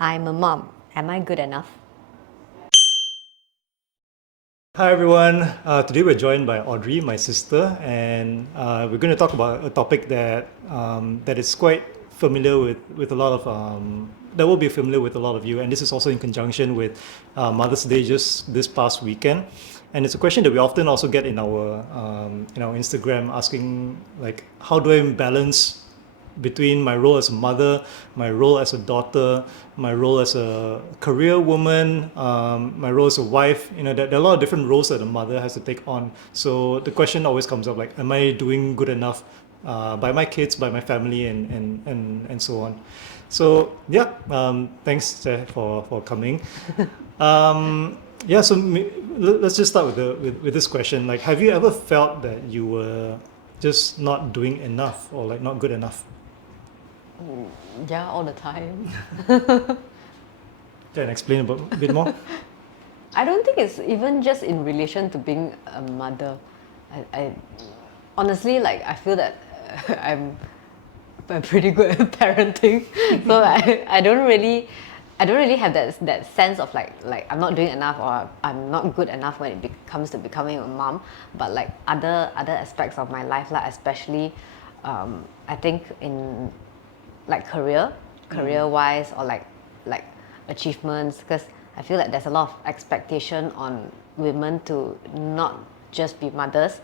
I'm a mom. Am I good enough? Hi everyone. Today we're joined by Audrey, my sister, and we're going to talk about a topic that is quite familiar with a lot of that will be familiar with a lot of you, and this is also in conjunction with Mother's Day just this past weekend, and it's a question that we often also get in our Instagram, asking like, how do I balance between my role as a mother, my role as a daughter, my role as a career woman, my role as a wife. There are a lot of different roles that a mother has to take on. So the question always comes up like, am I doing good enough by my kids, by my family, and so on. So yeah, thanks for coming. Yeah, so let's just start with this question. Like, have you ever felt that you were just not doing enough or like not good enough? Yeah, all the time. Can explain a bit more? I don't think it's even just in relation to being a mother. I honestly, like, I feel that I'm pretty good at parenting, so I don't really have that sense of like I'm not doing enough or I'm not good enough when comes to becoming a mom. But like other aspects of my life, like especially, I think in like career wise, or like achievements, because I feel like there's a lot of expectation on women to not just be mothers.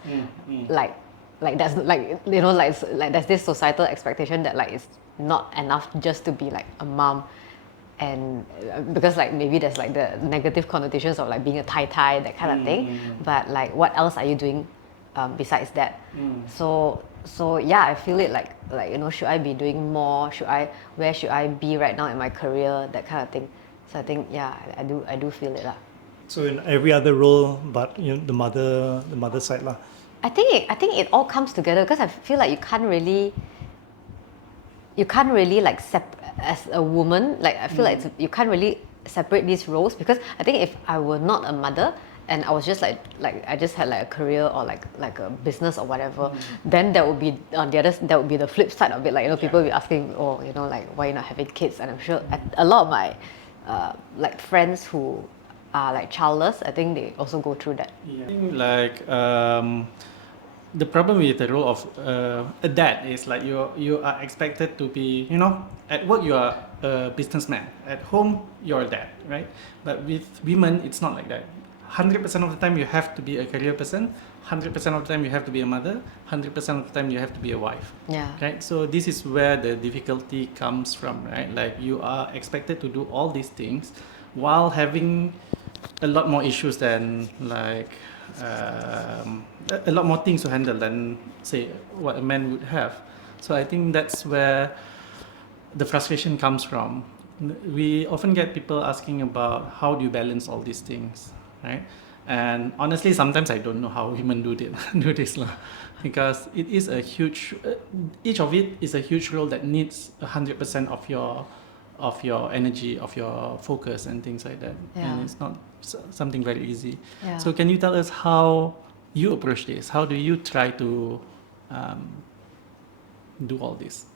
like like that's like, like there's this societal expectation that like it's not enough just to be like a mom. And because like maybe there's like the negative connotations of like being a tai that kind of thing. But like, what else are you doing besides that? So yeah, I feel it like, should I be doing more? Where should I be right now in my career? That kind of thing. So I think, yeah, I do feel it lah. So in every other role, but the mother side lah. I think it all comes together, because I feel like you can't really like as a woman, like I feel like you can't really separate these roles. Because I think if I were not a mother and I was just like I just had like a career or like a business or whatever, then that would be on the other, that would be the flip side of it. Like, people will be asking, oh, like, why you're not having kids? And I'm sure a lot of my like friends who are like childless, I think they also go through that. I think like the problem with the role of a dad is like you are expected to be, at work you are a businessman, at home you're a dad, right? But with women it's not like that. 100% of the time you have to be a career person, 100% of the time you have to be a mother, 100% of the time you have to be a wife. Yeah. Right? So this is where the difficulty comes from, right? Like, you are expected to do all these things while having a lot more issues than like a lot more things to handle than, say, what a man would have. So I think that's where the frustration comes from. We often get people asking about how do you balance all these things, right? And honestly, sometimes I don't know how women do this lah, because it is a huge, each of it is a huge role that needs 100% of your energy, of your focus, and things like that. Yeah. And it's not something very easy. Yeah. So can you tell us how you approach this? How do you try to do all this?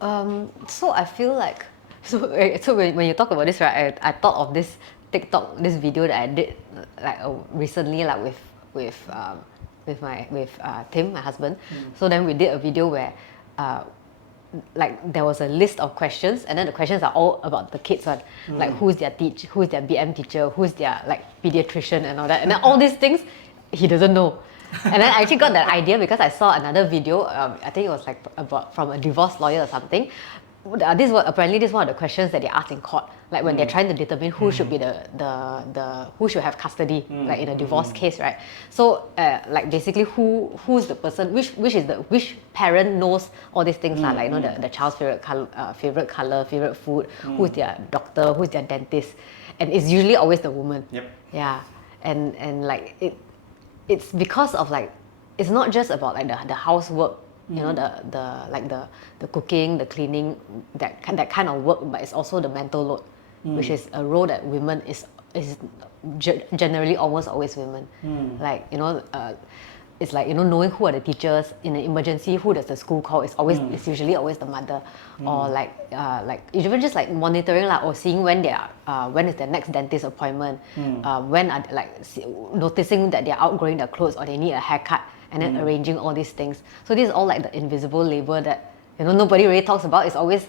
So I feel like, so when you talk about this, right, I thought of this TikTok, this video that I did like recently, like with Tim, my husband. So then we did a video where like there was a list of questions, and then the questions are all about the kids one. Like, who's their BM teacher, who's their like pediatrician and all that. And then all these things he doesn't know. And then I actually got that idea because I saw another video, I think it was like about from a divorce lawyer or something. This is one of the questions that they ask in court, like when they're trying to determine who should be the who should have custody, like in a divorce case, right? So like basically who's the person, which parent knows all these things, like, the child's favorite color, favorite food, who's their doctor, who's their dentist, and it's usually always the woman. Yep. Yeah, and like it's because of like, it's not just about like the housework, the cooking, the cleaning, that kind of work, but it's also the mental load, which is a role that women is generally almost always women. Like, it's like, knowing who are the teachers in an emergency, who does the school call. It's usually always the mother, or like even just like monitoring or seeing when when is their next dentist appointment, when are they, noticing that they're outgrowing their clothes or they need a haircut, and then arranging all these things. So this is all like the invisible labor that nobody really talks about. It's always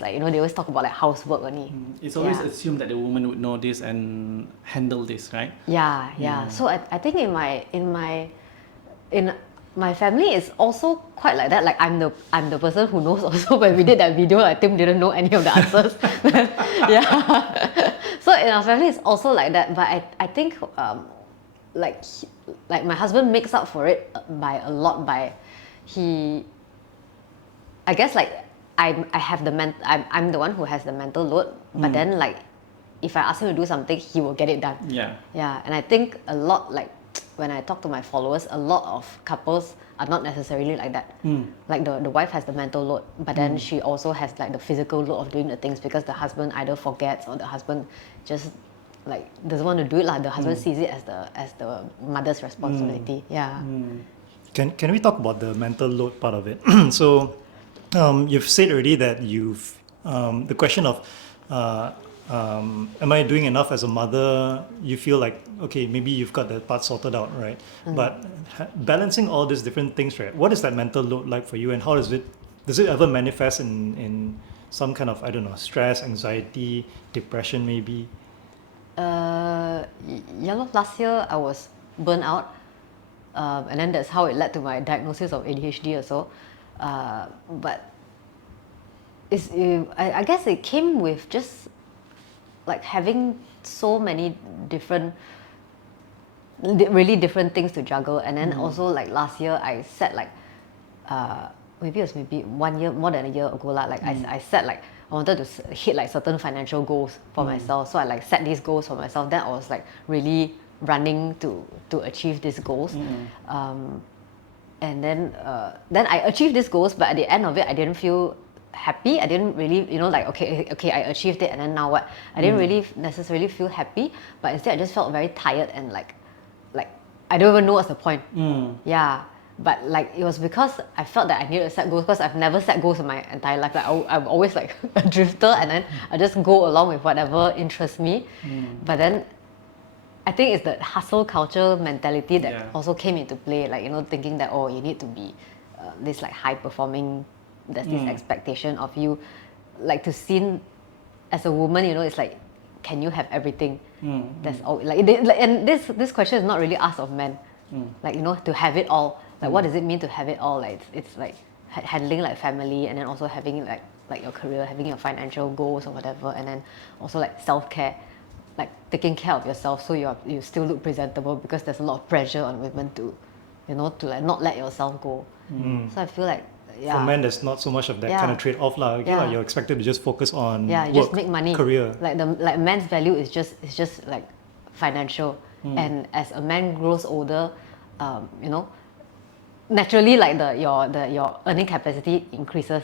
like they always talk about like housework only. It's always assumed that the woman would know this and handle this, right? Yeah. So I think in my family is also quite like that. Like I'm the person who knows also. When we did that video, like Tim didn't know any of the answers. Yeah. So in our family it's also like that. But I think like my husband makes up for it by I guess like I'm the one who has the mental load, but then like if I ask him to do something, he will get it done. Yeah. And I think a lot, like when I talk to my followers, a lot of couples are not necessarily like that. Like the wife has the mental load, but then she also has like the physical load of doing the things because the husband either forgets or the husband just like doesn't want to do it. The husband sees it as the mother's responsibility. Yeah. Can we talk about the mental load part of it? So you've said already that you've the question of am I doing enough as a mother? You feel like, okay, maybe you've got that part sorted out, right? But balancing all these different things, right? What is that mental load like for you, and how does it ever manifest in some kind of, I don't know, stress, anxiety, depression maybe? Last year I was burnt out, and then that's how it led to my diagnosis of ADHD also. But I guess it came with just like having so many really different things to juggle, and then also like last year I set like maybe 1 year, more than a year ago like I set like I wanted to hit like certain financial goals for myself, so I like set these goals for myself. Then I was like really running to achieve these goals, and then I achieved these goals, but at the end of it I didn't feel happy. I didn't really like okay I achieved it, and then now what? I didn't really necessarily feel happy, but instead I just felt very tired and like I don't even know what's the point. Yeah, but like it was because I felt that I needed to set goals, because I've never set goals in my entire life. Like I'm always like a drifter, and then I just go along with whatever interests me. But then I think it's the hustle culture mentality that also came into play, like thinking that you need to be this like high performing, there's this expectation of you, like to seen as a woman, it's like, can you have everything? That's all. And this question is not really asked of men, like to have it all. Like what does it mean to have it all? Like it's like handling like family, and then also having like your career, having your financial goals or whatever, and then also like self-care, like taking care of yourself so you still look presentable, because there's a lot of pressure on women to to like not let yourself go. So I feel like For men, there's not so much of that kind of trade-off lah. Okay, you're expected to just focus on work, just make money, career. Like man's value is just like financial, and as a man grows older, naturally like your earning capacity increases,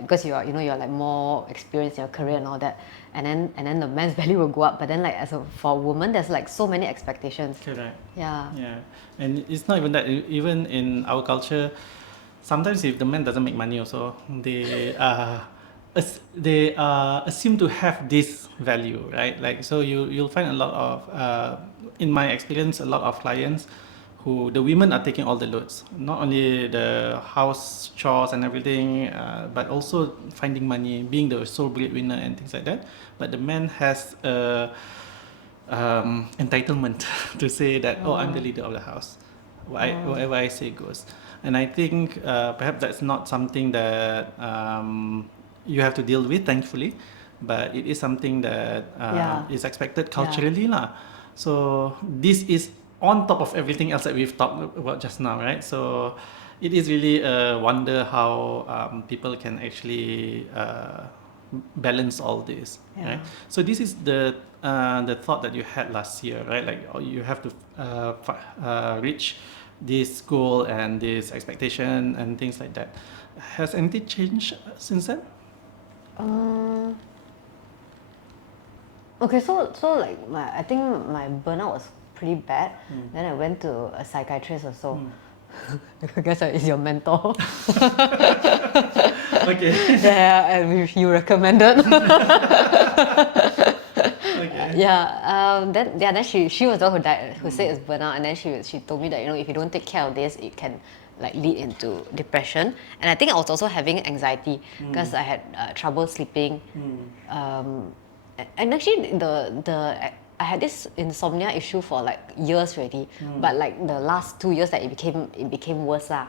because you're like more experienced in your career and all that, and then the man's value will go up. But then like for a woman, there's like so many expectations. Correct. Yeah, and it's not even that. Even in our culture, sometimes if the man doesn't make money also, they assume to have this value, right? Like, so you'll find a lot of in my experience, a lot of clients who the women are taking all the loads, not only the house chores and everything, but also finding money, being the sole breadwinner and things like that. But the man has entitlement to say that, I'm the leader of the house, whatever I say goes. And I think perhaps that's not something that you have to deal with, thankfully, but it is something that is expected culturally lah. So this is on top of everything else that we've talked about just now, right? So it is really a wonder how people can actually balance all this, right? So this is the thought that you had last year, right? Like you have to reach this goal and this expectation and things like that. Has anything changed since then? Okay, so like I think my burnout was pretty bad. Then I went to a psychiatrist also. I guess it's your mentor. Okay. Yeah, and you recommended. Okay. Then she was the one who said it's burnout, and then she told me that if you don't take care of this, it can like lead into depression. And I think I was also having anxiety because I had trouble sleeping. And actually I had this insomnia issue for like years already, but like the last 2 years that it became worse lah.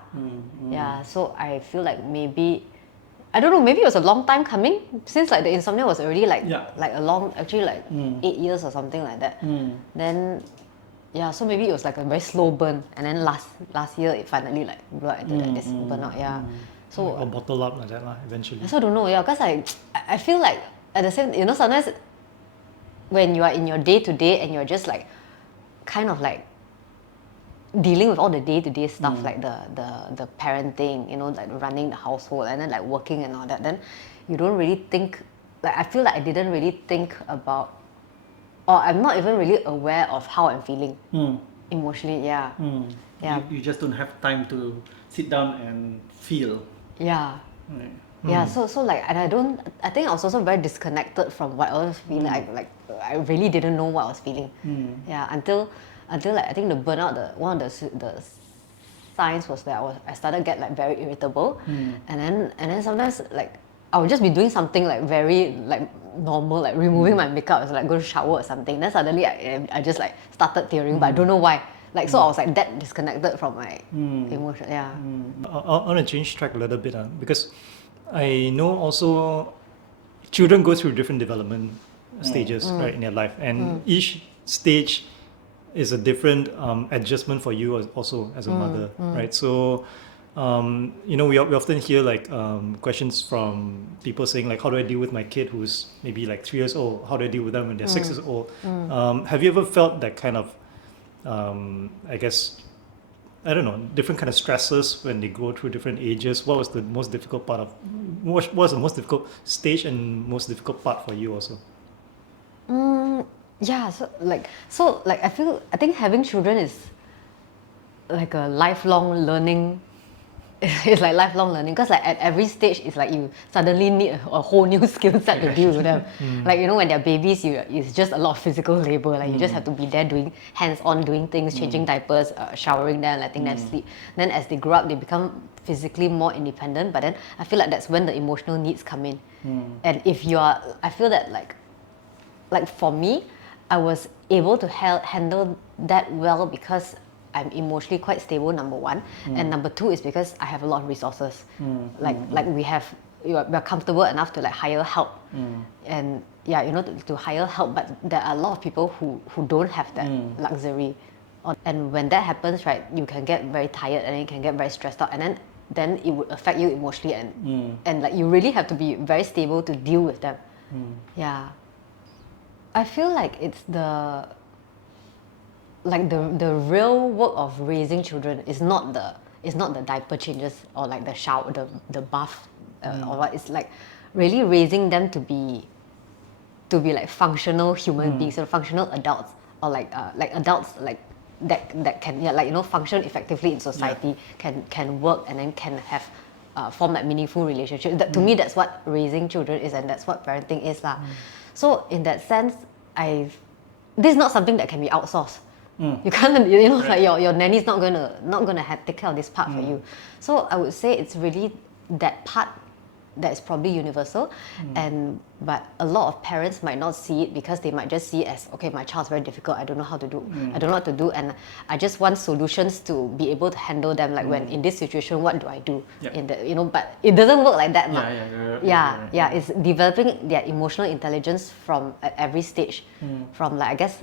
Yeah, so I feel like maybe I don't know, maybe it was a long time coming since like the insomnia was already like a long, actually like 8 years or something like that. Then so maybe it was like a very slow burn, and then last year it finally like brought into this burnout. So Or bottle up like that lah, eventually. I also don't know, because I feel like at the same, sometimes when you are in your day-to-day and you're just like kind of like dealing with all the day-to-day stuff, like the parenting, like running the household and then like working and all that, then you don't really think, like I feel like I didn't really think about, or I'm not even really aware of how I'm feeling emotionally. You just don't have time to sit down and feel. Yeah. Right. Yeah, so like, and I think I was also very disconnected from what I was feeling. I really didn't know what I was feeling. Yeah, until like I think the burnout, one of the signs was that I started to get like very irritable, and then sometimes like I would just be doing something like very like normal, like removing my makeup, so like go to shower or something. Then suddenly I just like started tearing, but I don't know why. Like so I was like that disconnected from my emotion. Yeah. I want to change track a little bit because I know also children go through different development stages right in their life, and each stage is a different adjustment for you also as a mother, right? So we often hear like questions from people saying like, how do I deal with my kid who's maybe like 3 years old? How do I deal with them when they're 6 years old? Have you ever felt that kind of I guess, I don't know, different kind of stresses when they go through different ages? What was the most difficult what was the most difficult stage and most difficult part for you also? Yeah, so I think having children is like a lifelong learning. It's like lifelong learning, because like at every stage it's like you suddenly need a whole new skill set to deal with them. Like when they're babies, it's just a lot of physical labor. Like you just have to be there doing hands-on, doing things, changing diapers, showering them, letting them sleep. Then as they grow up, they become physically more independent. But then I feel like that's when the emotional needs come in. And I feel that like for me, I was able to handle that well because I'm emotionally quite stable, number one, and number two is because I have a lot of resources. Like we're comfortable enough to like hire help, and to hire help. But there are a lot of people who don't have that luxury, and when that happens, right, you can get very tired and then you can get very stressed out, and then it would affect you emotionally, and like you really have to be very stable to deal with them. Yeah, I feel like it's the real work of raising children is not the diaper changes or like the shower, the bath, or what. It's like really raising them to be like functional human beings, functional adults, or like adults like that can function effectively in society, can work and then can have form like meaningful relationships. To me, that's what raising children is, and that's what parenting is lah. So in that sense, this is not something that can be outsourced. You can't, like your nanny's not gonna take care of this part for you. So I would say it's really that part that is probably universal, but a lot of parents might not see it because they might just see it as, okay, my child's very difficult, I don't know how to do, I don't know what to do, and I just want solutions to be able to handle them. Like when in this situation, what do I do? But it doesn't work like that. It's developing their emotional intelligence from at every stage, from like I guess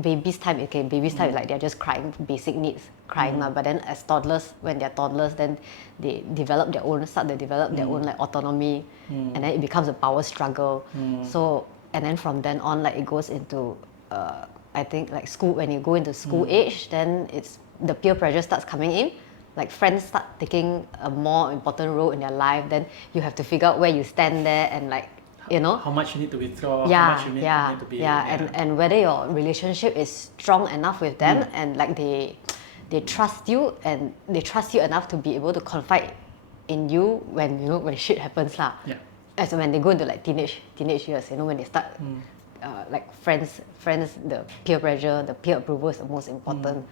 baby's time. Okay, baby's time is like they're just crying, basic needs, crying but then as toddlers, when they're toddlers, then they start to develop their own like autonomy, and then it becomes a power struggle. So, and then from then on, like it goes into I think like school. When you go into school age, then it's the peer pressure starts coming in. Like friends start taking a more important role in their life, then you have to figure out where you stand there, and like how much you need to withdraw, how Yeah, much you need, yeah, need to be. yeah, and whether your relationship is strong enough with them, and like they trust you, and they trust you enough to be able to confide in you when when shit happens lah. Yeah. As when they go into like teenage years, when they start like friends, the peer pressure, the peer approval is the most important.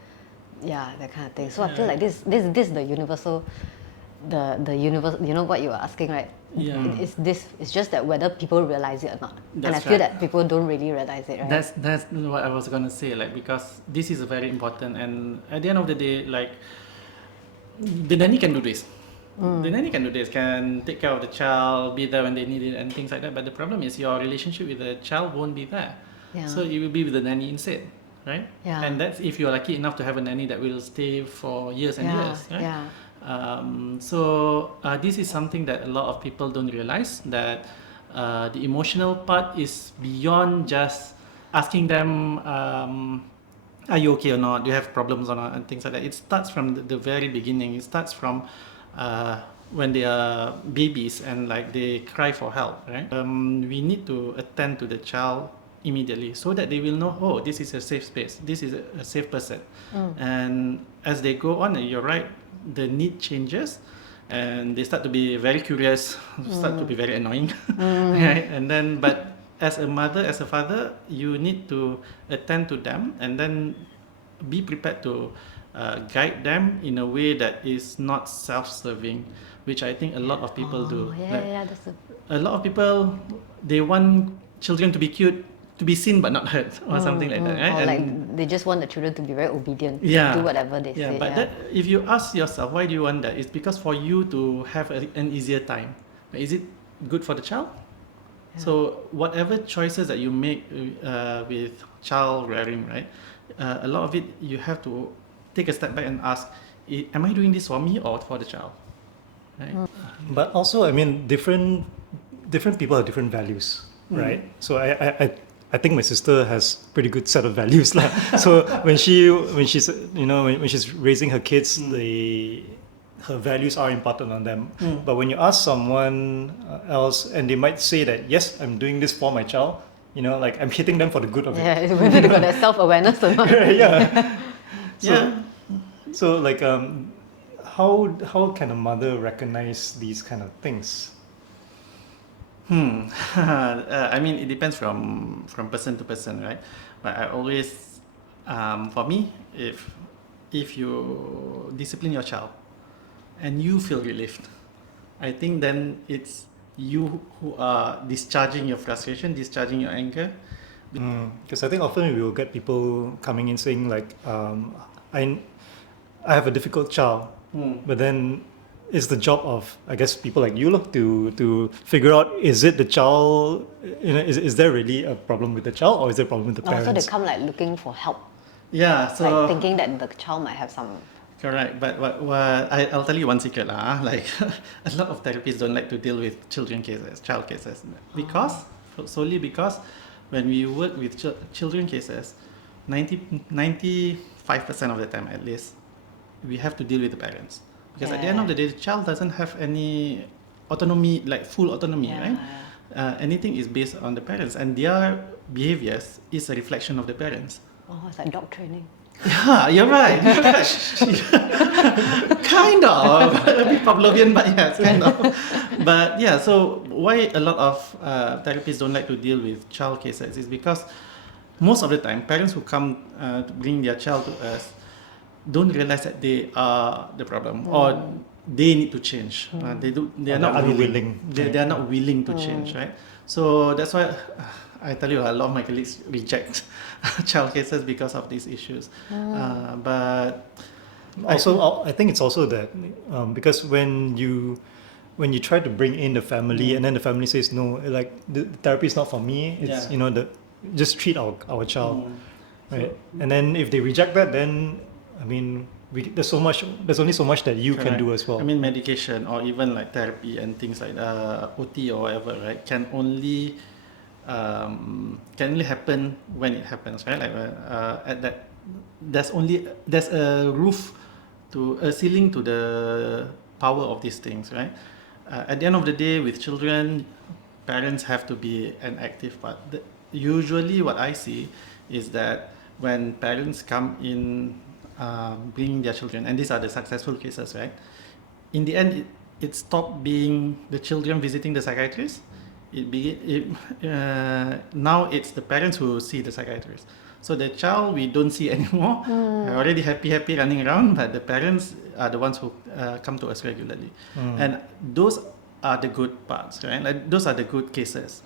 Yeah, that kind of thing. So I feel like this is the universal, the universal. You know what you were asking, right? Yeah. It's just that whether people realize it or not. And I That's feel right. that people don't really realize it, right? That's what I was gonna say, like, because this is very important, and at the end of the day, like, the nanny can do this. The nanny can do this, can take care of the child, be there when they need it, and things like that. But the problem is your relationship with the child won't be there. Yeah. So you will be with the nanny instead, right? Yeah. And that's if you're lucky enough to have a nanny that will stay for years and years, right? Yeah. So this is something that a lot of people don't realize, that the emotional part is beyond just asking them, are you okay or not? Do you have problems or not? And things like that. It starts from the very beginning. It starts from when they are babies and like they cry for help, right? We need to attend to the child immediately so that they will know, oh, this is a safe space. This is a safe person. And as they go on, and you're right, the need changes. And they start to be very curious, start to be very annoying, right? And then, but as a mother, as a father, you need to attend to them and then be prepared to guide them in a way that is not self-serving, which I think a lot of people do. Yeah, that's A lot of people, they want children to be cute, to be seen but not hurt, or something like that, right? Or And like they just want the children to be very obedient, Yeah. do whatever they yeah, say. but that, if you ask yourself, why do you want that? It's because for you to have an easier time. Is it good for the child? So whatever choices that you make with child rearing, right? A lot of it you have to take a step back and ask, am I doing this for me or for the child? Right? But also, I mean, different people have different values, right? So I think my sister has pretty good set of values lah. So when she's when she's raising her kids, her values are important on them. But when you ask someone else, and they might say that, yes, I'm doing this for my child, like I'm hitting them for the good of it. Yeah, whether they got that self-awareness or not. Yeah. So, Yeah. So like, how can a mother recognize these kind of things? I mean, it depends from person to person, right? But I always, for me, if you discipline your child and you feel relieved, I think then it's you who are discharging your frustration, discharging your anger. Because I think often we will get people coming in saying like, I have a difficult child, but then it's the job of, I guess, people like you to figure out, is it the child, is there really a problem with the child, or is there a problem with the Oh, so parents? they come like looking for help, Yeah, so like thinking that the child might have some. correct. But what I'll tell you one secret lah. Like a lot of therapists don't like to deal with child cases, solely because when we work with children cases, 95% of the time at least, we have to deal with the parents. Because at the end of the day, the child doesn't have any autonomy, like full autonomy, right? Anything is based on the parents, and their behaviors is a reflection of the parents. Oh, it's like dog training. Yeah, you're right. Kind of. A bit Pavlovian, but yes, kind of. But yeah, so why a lot of therapists don't like to deal with child cases is because most of the time, parents who come to bring their child to us don't realize that they are the problem, or they need to change. They are not willing. They are not willing to change, right? So that's why I tell you, a lot of my colleagues reject child cases because of these issues. But Also, I think it's also that because when you try to bring in the family, and then the family says no, like the therapy is not for me. It's just treat our child, right? And then if they reject that, then I mean, there's only so much that you can do as well. I mean, medication or even like therapy and things like OT or whatever, right, can only happen when it happens, right? Like at that, there's a ceiling to the power of these things, right? At the end of the day, with children, parents have to be an active part. Usually, what I see is that when parents come in bringing their children, and these are the successful cases, right? In the end, it stopped being the children visiting the psychiatrist. Now it's the parents who see the psychiatrist. So the child we don't see anymore, already happy running around, but the parents are the ones who come to us regularly. And those are the good parts, right? Like, those are the good cases.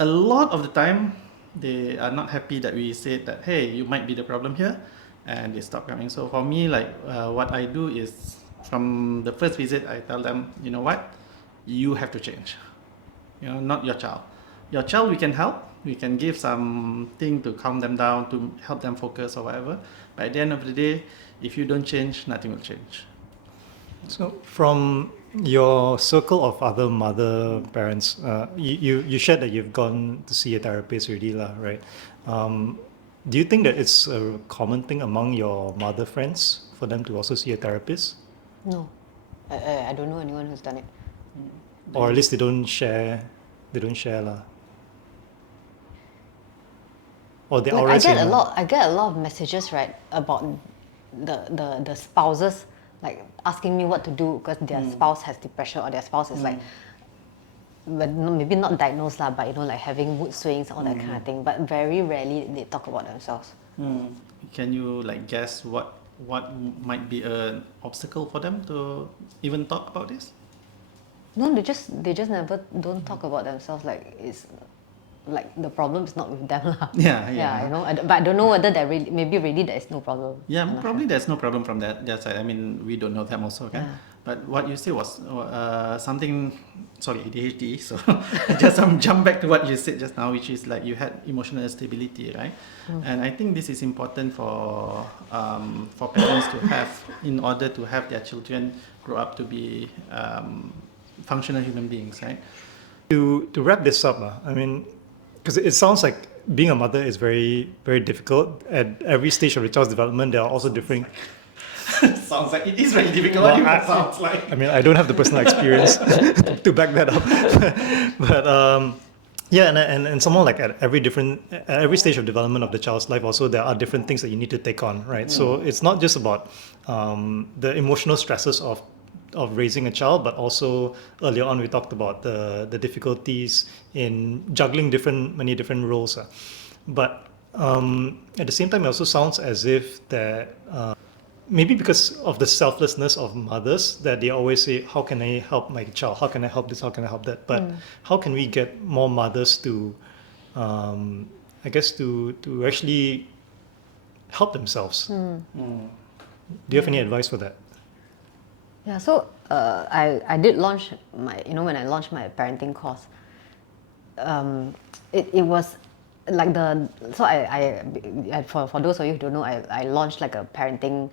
A lot of the time, they are not happy that we said that, hey, you might be the problem here, and they stop coming. So for me, like what I do is, from the first visit, I tell them, you know what, you have to change. You know, not your child. Your child, we can help. We can give something to calm them down, to help them focus or whatever. But at the end of the day, if you don't change, nothing will change. So from your circle of other mother parents, you shared that you've gone to see a therapist already, right? Do you think that it's a common thing among your mother friends for them to also see a therapist? No, I don't know anyone who's done it. Or at least they don't share lah. Or they Like, already I get a lot of messages, right, about the spouses like asking me what to do because their spouse has depression or their spouse is like, but maybe not diagnosed lah, but you know, like having mood swings, all that kind of thing. But very rarely they talk about themselves. Can you like guess what might be an obstacle for them to even talk about this? No, they just never don't talk about themselves. Like it's like the problem is not with them lah. Yeah. You know, but I don't know whether there really, maybe really there is no problem. Yeah, I'm not probably sure. there's no problem from that side. I mean, we don't know them also, okay? Yeah. But what you said was something, sorry, ADHD. So just jump back to what you said just now, which is like you had emotional instability, right? And I think this is important for parents to have in order to have their children grow up to be functional human beings, right? To wrap this up, I mean, because it sounds like being a mother is very, very difficult. At every stage of the child's development, there are also different. Sounds like it is very difficult. Well, What it sounds like. I mean, I don't have the personal experience to back that up, but yeah, and somehow like at every stage of development of the child's life, also there are different things that you need to take on, right? So it's not just about the emotional stresses of raising a child, but also earlier on we talked about the difficulties in juggling many different roles. But at the same time, it also sounds as if that maybe because of the selflessness of mothers, that they always say, how can I help my child? How can I help this? How can I help that? But how can we get more mothers to, I guess, to actually help themselves? Do you have any advice for that? Yeah, so I did launch when I launched my parenting course, it was like for those of you who don't know, I launched like a parenting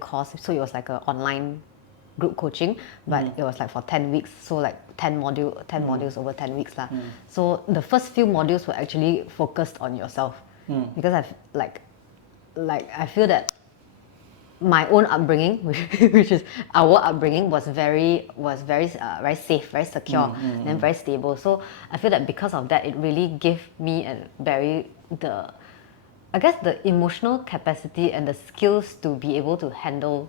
course. So it was like an online group coaching, but it was like for 10 weeks. So like 10 modules over 10 weeks lah. So the first few modules were actually focused on yourself, because I feel that my own upbringing, which is our upbringing, was very safe, very secure, and then very stable. So I feel that because of that, it really gave me the emotional capacity and the skills to be able to handle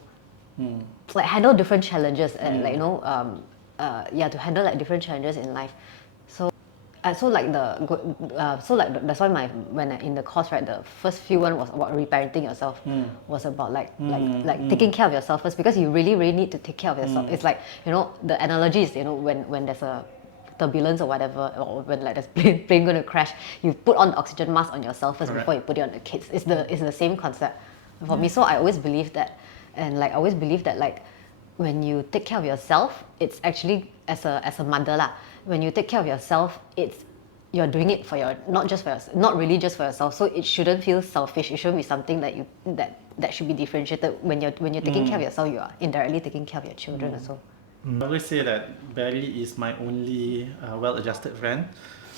different challenges and to handle like different challenges in life. That's why in the course, right, the first few one was about reparenting yourself, was about taking care of yourself first, because you really need to take care of yourself. It's like, the analogy is, when there's a turbulence or whatever, or when like there's plane going to crash, you put on the oxygen mask on yourself first before you put it on the kids. It's the same concept for me. So I always believe that, and like I always believe that, like when you take care of yourself, it's actually as a mother lah. When you take care of yourself, you're doing it for not really just for yourself. So it shouldn't feel selfish. It shouldn't be something that should be differentiated. When you're taking care of yourself, you are indirectly taking care of your children also. I always say that Barry is my only well-adjusted friend,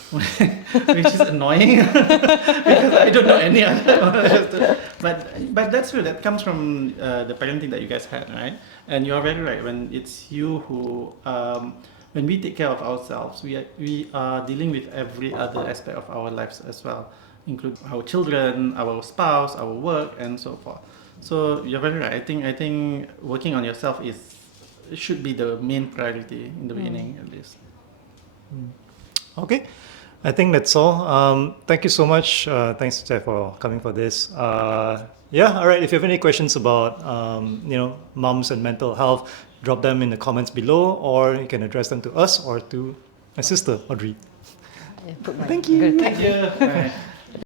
which is annoying because I don't know any other. But that's true. That comes from the parenting that you guys had, right? And you're very right. When it's you who when we take care of ourselves, we are dealing with every other aspect of our lives as well, include our children, our spouse, our work, and so forth. So you're very right. I think working on yourself should be the main priority in the beginning, at least. Okay, I think that's all. Thank you so much. Thanks, Jeff, for coming for this. Yeah, all right. If you have any questions about moms and mental health, drop them in the comments below, or you can address them to us or to my sister, Audrey. Yeah, put my Thank you. good- Thank you. All right.